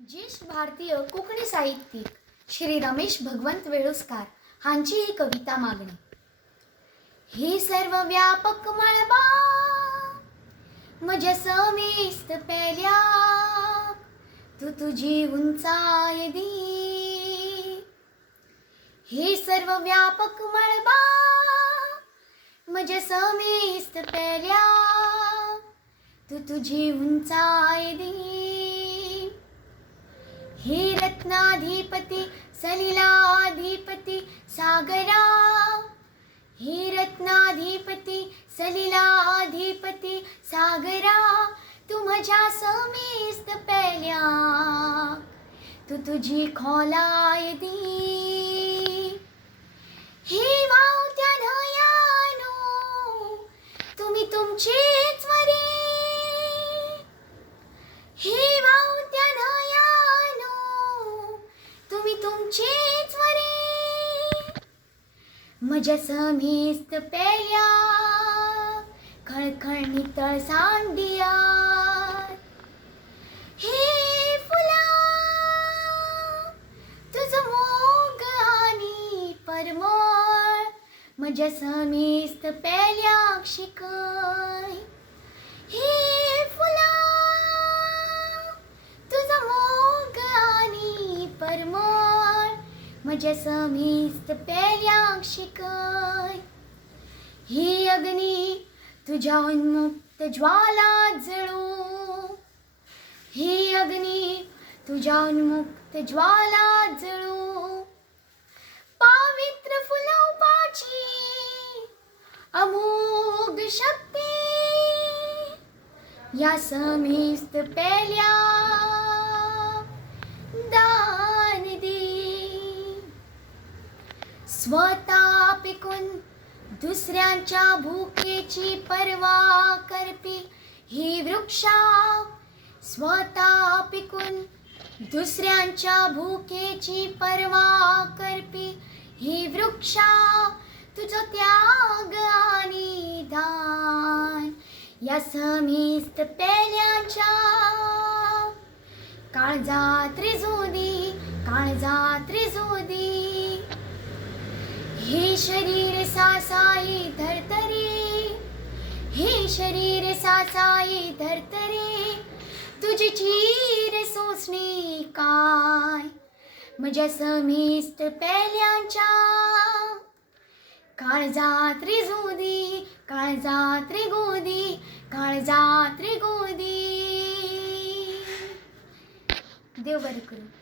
ज्येष्ठ भारतीय कोकणी साहित्यिक श्री रमेश भगवंत वेळुस्कार हांची ही कविता मागणी. हे सर्व व्यापक मळबा म्हज्या समेस्त पेल्या तू तुझी उंचाय दी. हे सर्व व्यापक मळबा म्हज्या समेस्त पेल्या तू तुझी उंचाय दी. हे रत्नाधिपती सलिलाधिपती सागरा, हे रत्नाधिपती सलिलाधिपती सागरा, तू माझ्या समेस्त पेल्या तू तुझी खोलाय दी. हे वावत्या न्हयानो तुम्ही तुमचेच वरे, हे वावत्या न्हयानो तुम्ही तुमचेच वरे, म्हज्या समेस्त पेल्या खळखळ नितळ सांडिया. हे फुला तुझं मोग आणि परमळ म्हज्या समेस्त पेल्याक शिकय. हे फुला तुझं मोग आणि परमळ म्हज्या समेस्त पेल्याक शिकय. ही अग्नी तुझ्या उन्मुक्त ज्वाला जळू, ही अग्नी तुझ्या उन्मुक्त ज्वाला जळू, पावित्र फुलवपाची अमोघ शक्ती या समेस्त पेल्या दान दी. स्वतः पिकून दुसऱ्यांच्या भुकेची पर्वा करपी ही वृक्षा, स्वतः पिकून दुसऱ्यांच्या भुकेची पर्वा करपी ही वृक्षा, तुझं त्याग आणि दान या समेस्त पेल्याच्या काळजात रिजूदी, काळजात रिजूदी. हे शरीर सासाई धरतरे, हे शरीर सासाई धरतरे, तुझी चीर सोसणी काय म्हज्या समेस्त पेल्यांच्या काळजात रिजूदी, काळजात रिगोदी, काळजात रिगोदी. देव बरें करूं.